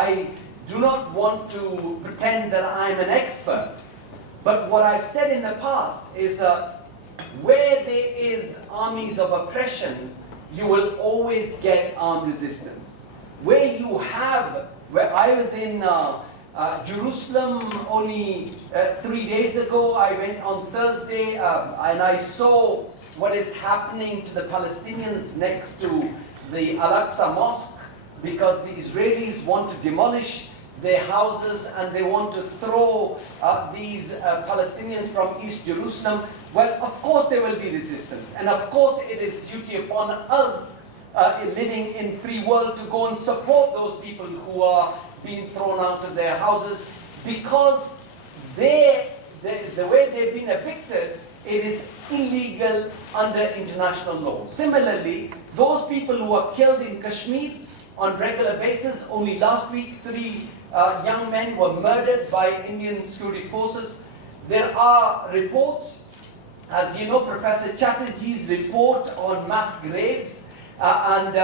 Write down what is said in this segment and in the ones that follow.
I do not want to pretend that I'm an expert. But what I've said in the past is that where there is armies of oppression, you will always get armed resistance. Where I was in Jerusalem only 3 days ago. I went on Thursday and I saw what is happening to the Palestinians next to the Al-Aqsa Mosque, because the Israelis want to demolish their houses and they want to throw these Palestinians from East Jerusalem. Well, of course there will be resistance, and of course it is duty upon us living in free world to go and support those people who are being thrown out of their houses, because the way they've been evicted, it is illegal under international law. Similarly, those people who are killed in Kashmir on regular basis, only last week 3 young men were murdered by Indian security forces. There are reports, as you know, Professor Chatterjee's report on mass graves and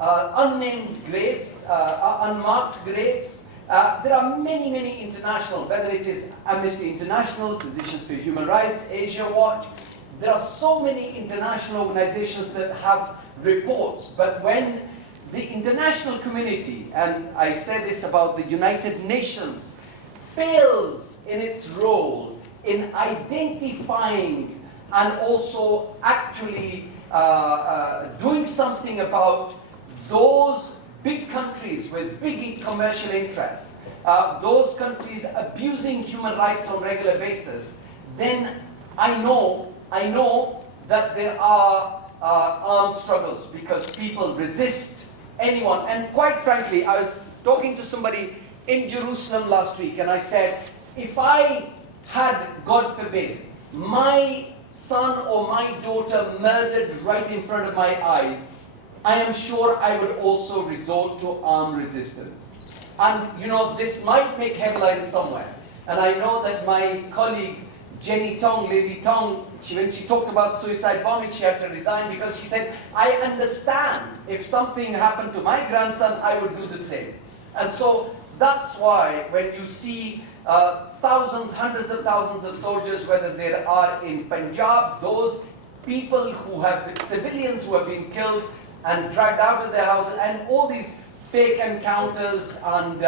unnamed graves, unmarked graves. There are many, many international, whether it is Amnesty International, Physicians for Human Rights, Asia Watch. There are so many international organizations that have reports, but when the international community, and I say this about the United Nations, fails in its role in identifying and also actually doing something about those big countries with big commercial interests, those countries abusing human rights on a regular basis, then I know that there are armed struggles because people resist anyone. And quite frankly, I was talking to somebody in Jerusalem last week and I said, if I had, God forbid, my son or my daughter murdered right in front of my eyes, I am sure I would also resort to armed resistance. And you know, this might make headlines somewhere. And I know that my colleague Jenny Tong, Lady Tong, when she talked about suicide bombing, she had to resign because she said, I understand if something happened to my grandson, I would do the same. And so that's why when you see thousands, hundreds of thousands of soldiers, whether they are in Punjab, those people who have been, civilians who have been killed and dragged out of their houses, and all these fake encounters and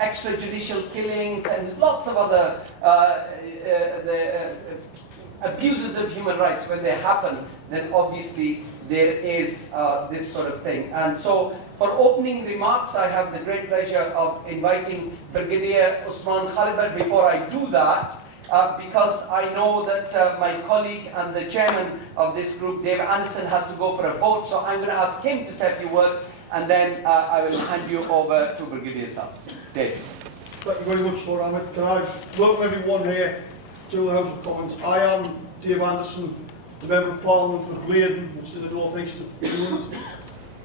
extrajudicial killings and lots of other abuses of human rights, when they happen, then obviously there is this sort of thing. And so for opening remarks, I have the great pleasure of inviting Brigadier Usman Khalid. But before I do that, because I know that my colleague and the chairman of this group, Dave Anderson, has to go for a vote, so I'm going to ask him to say a few words, and then I will hand you over to Brigadier Sir. Dave. Thank you very much, Lord Ahmed. Can I welcome everyone here to the House of Commons. I am Dave Anderson, the Member of Parliament for Blaydon, which is in the north east of England.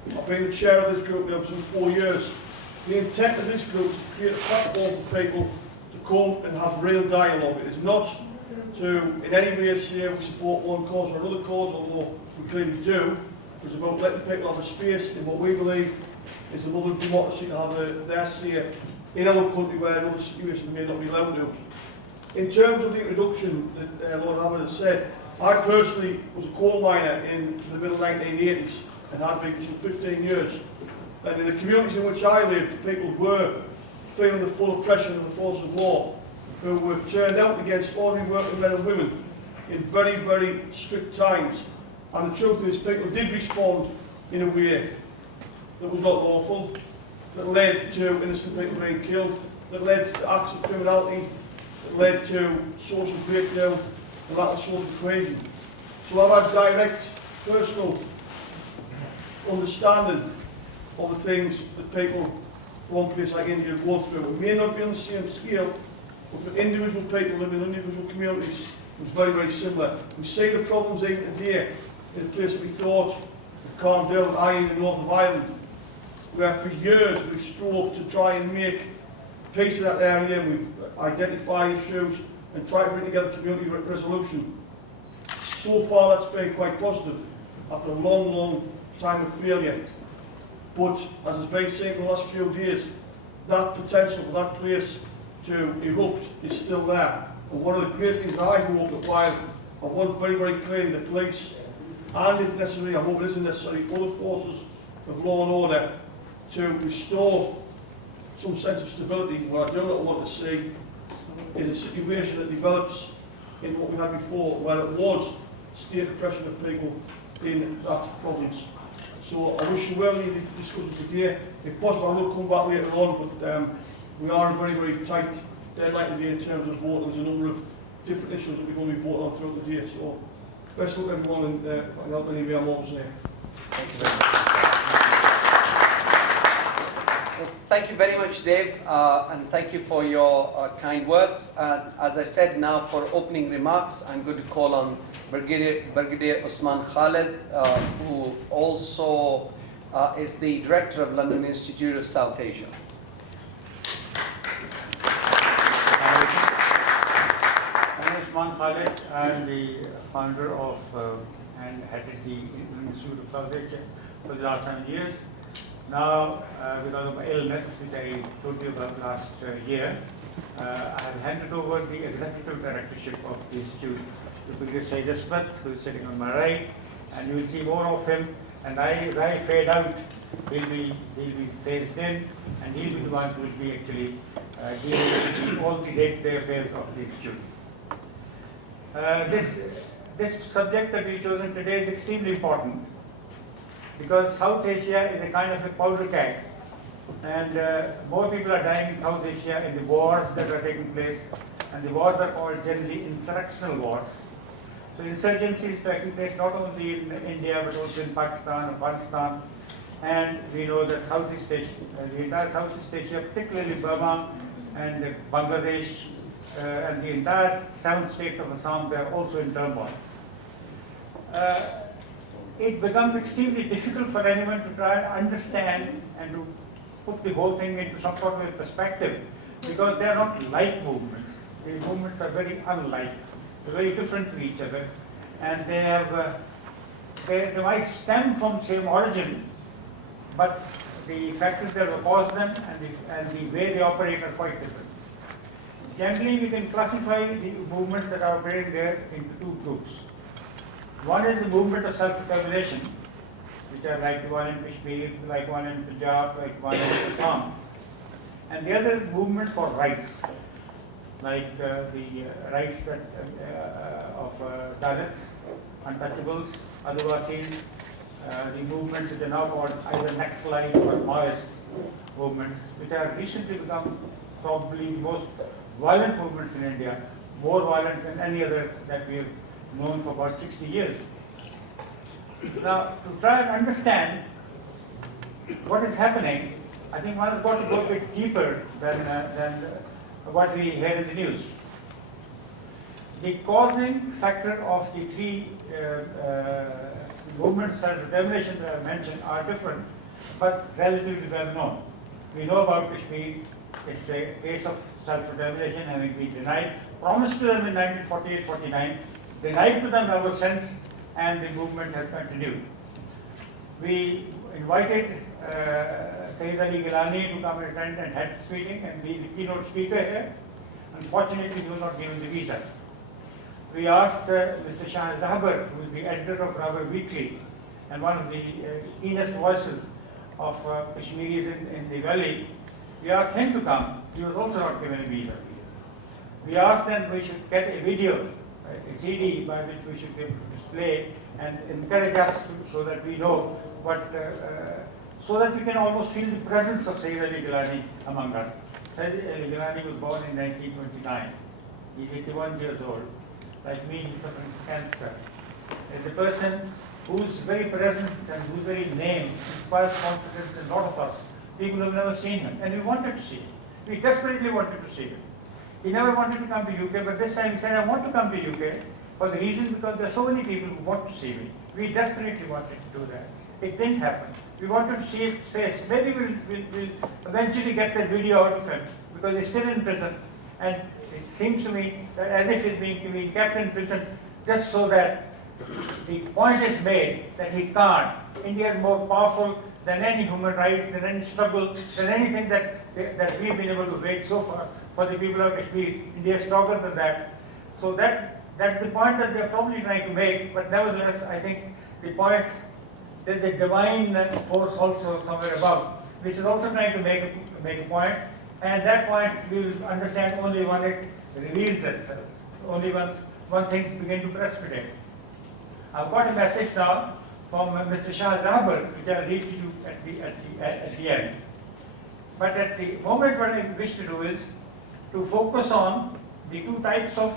I've been the chair of this group now for some 4 years. The intent of this group is to create a platform for people to come and have real dialogue. It is not to in any way say we support one cause or another cause, although we clearly do. It's about letting people have a space in what we believe is the modern democracy to have their say in our country where in other situations may not be allowed to. In terms of the introduction that Lord Hammond has said, I personally was a coal miner in the middle 1980s and had been for some 15 years. And in the communities in which I lived, people were feeling the full oppression of the force of law, who were turned out against ordinary working men and women in very, very strict times. And the truth is, people did respond in a way that was not lawful, that led to innocent people being killed, that led to acts of criminality, that led to social breakdown and lack of social cohesion. So I've had direct, personal understanding of the things that people from one place like India go through. It may not be on the same scale, but for individual people living in individual communities, it's very, very similar. We see the problems even today in a place that we thought had calmed down, i.e. in the north of Ireland, where for years we've strove to try and make peace in that area. We've identified issues and tried to bring together community resolution. So far that's been quite positive after a long, long time of failure. But as has been seen in the last few days, that potential for that place to erupt is still there. And one of the great things that I hope that while I want very, very clearly the police, and if necessary, I hope it isn't necessary, other forces of law and order to restore some sense of stability. What I do not want to see is a situation that develops in what we had before, where it was state oppression of people in that province. So I wish you well in the discussion today. If possible, I will come back later on, but we are in a very, very tight deadline today in terms of voting. There's a number of different issues that we're going to be voting on throughout the day. So best of luck everyone, and if I can help any way, I'm always there. Thank you very much. Well, thank you very much, Dave, and thank you for your kind words. As I said, now for opening remarks, I'm going to call on Brigadier Usman Khalid, who also is the Director of London Institute of South Asia. I'm Usman Khalid. I'm the founder of and headed the Institute of South Asia for the last 7 years. Now, because of my illness, which I told you about last year, I have handed over the executive directorship of the institute to Brigadier Separatist, who is sitting on my right, and you will see more of him. And as I fade out, he'll be phased in, and he'll be the one who will be actually dealing with all the day-to-day affairs of the institute. This subject that we've chosen today is extremely important, because South Asia is a kind of a powder keg, and more people are dying in South Asia in the wars that are taking place, and the wars are called generally insurrectional wars. So insurgency is taking place not only in India but also in Pakistan, Afghanistan, and we know that Southeast Asia, the entire Southeast Asia, particularly Burma and Bangladesh, and the entire 7 states of Assam, they are also in turmoil. It becomes extremely difficult for anyone to try and understand and to put the whole thing into some sort of a perspective, because they are not like movements. The movements are very unlike, they're very different to each other, and they have they might stem from the same origin, but the factors that have caused them and the way they operate are quite different. Generally, we can classify the movements that are operating there into 2 groups. One is the movement of self-determination, which are like the one in Kashmir, like one in Punjab, like one in Assam. And the other is movements for rights, like the rights that, of Dalits, untouchables, Adivasis, the movements which are now called either Naxalite or Maoist movements, which have recently become probably the most violent movements in India, more violent than any other that we have known for about 60 years. Now, to try and understand what is happening, I think one has got to go a bit deeper than what we hear in the news. The causing factor of the 3 movements of self-determination that I mentioned are different, but relatively well known. We know about Kashmir. It's a case of self-determination having been denied, promised to them in 1948-49, denied to them ever since, and the movement has continued. We invited Sayyid Ali Gilani to come and attend and head this meeting and be the keynote speaker here. Unfortunately, he was not given the visa. We asked Mr. Shah Rahbar, who is the editor of Rahbar Weekly and one of the keenest voices of Kashmiris in the valley, we asked him to come. He was also not given a visa. We asked them we should get a video, a CD by which we should be able to display and encourage us so that we know what, so that we can almost feel the presence of Sayyid Ali Gilani among us. Sayyid Ali Gilani was born in 1929. He's 81 years old. Like me, he's suffering cancer. As a person whose very presence and whose very name inspires confidence in a lot of us, people who have never seen him, and we wanted to see him. We desperately wanted to see him. He never wanted to come to UK, but this time he said, I want to come to UK for the reason because there are so many people who want to see me. We desperately wanted to do that. It didn't happen. We wanted to see his face. Maybe we'll eventually get that video out of him because he's still in prison. And it seems to me that as if he's being kept in prison just so that the point is made that he can't. India is more powerful than any human rights, than any struggle, than anything that that we've been able to wage so far for the people of Kashmir. India is stronger than that. So that's the point that they're probably trying to make, but nevertheless, I think the point, there's a divine force also somewhere above, which is also trying to make a point, and that point we will understand only when it reveals itself, only once things begin to precipitate. I've got a message now from Mr. Shah Rahbar, which I'll read to you at the end. But at the moment, what I wish to do is to focus on the two types of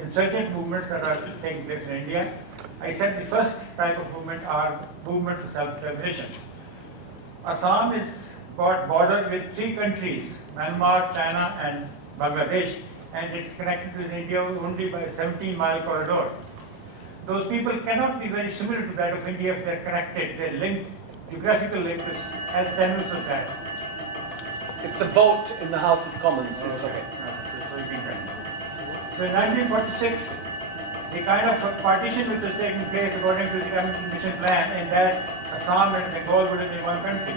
insurgent movements that are taking place in India. I said the first type of movement are movement for self-determination. Assam is got border with 3 countries, Myanmar, China and Bangladesh, and it's connected with India only by a 17-mile corridor. Those people cannot be very similar to that of India if they're connected. Their link, geographical link is as tenuous as that. It's a vote in the House of Commons. It's okay. So in 1946, the kind of partition which was taking place according to the Commission plan, in that Assam and Bengal would have been one country.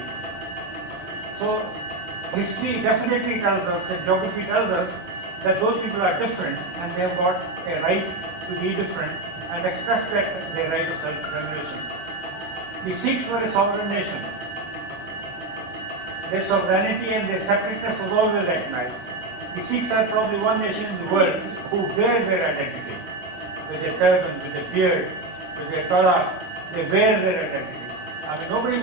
So history definitely tells us, and geography tells us, that those people are different and they have got a right to be different and express their right of self-determination. The Sikhs were a sovereign nation. Their sovereignty and their separateness was always recognized. The Sikhs are probably one nation in the world who bear their identity. With their turban, with their beard, with their toga, they wear their identity. I mean, nobody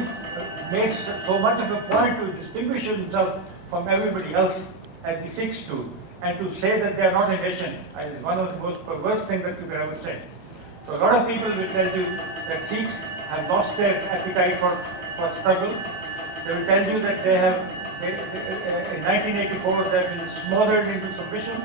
makes so much of a point to distinguish himself from everybody else as the Sikhs do. And to say that they are not a nation is one of the most perverse things that you can ever say. So a lot of people will tell you that Sikhs have lost their appetite for struggle. They will tell you that in 1984 they have been smothered into submission.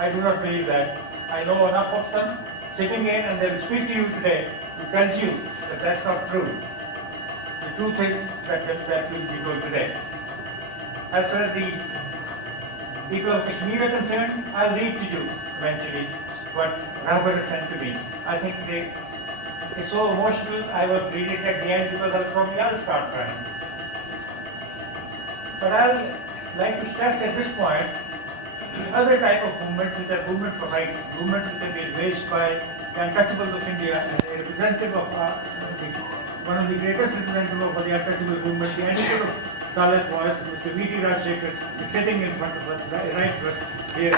I do not believe that. I know enough of them sitting in, and they will speak to you today to tell you that that's not true. The truth is that will be told today. As far as the people of Kashmir are concerned, I'll read to you eventually what Rahbar has sent to me. I think it's so emotional, I will read it at the end because I'll start crying. But I'll like to stress at this point the other type of movements, which are movement for rights, movements which have been raised by the untouchables of India and a representative of one of the greatest representatives of the untouchable movement, the editor of Dalit Voice, Mr. V.T. Rajshekhar, is sitting in front of us, right here.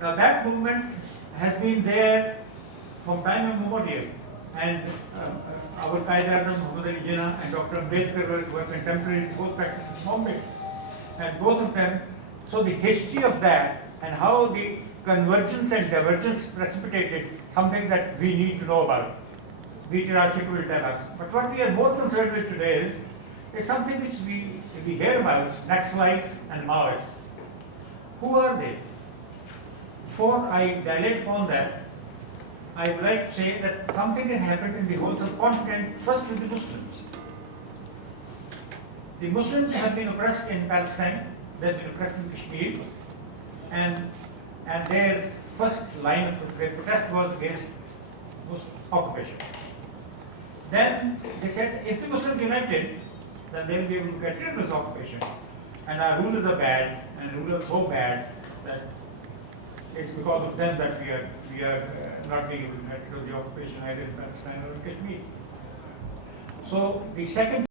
Now that movement has been there from time immemorial, and our Qaeda-e-Azam, Muhammad Ali Jinnah and Dr. Ambedkar were contemporaries, both practiced in Bombay, and both of them. So the history of that and how the convergence and divergence precipitated something that we need to know about. V.T. Rajshekhar will tell us. But what we are more concerned with today is something which we hear about, Naxalites and Maoists. Who are they? Before I dilate upon that, I would like to say that something has happened in the whole subcontinent, first with the Muslims. The Muslims have been oppressed in Palestine, they have been oppressed in Kashmir, and their first line of their protest was against occupation. Then they said, if the Muslims united, then they will be able to get rid of this occupation. And our rulers are bad, and rulers are so bad that it's because of them that we are not being able to get rid of the occupation either in Palestine or in Kashmir. So the second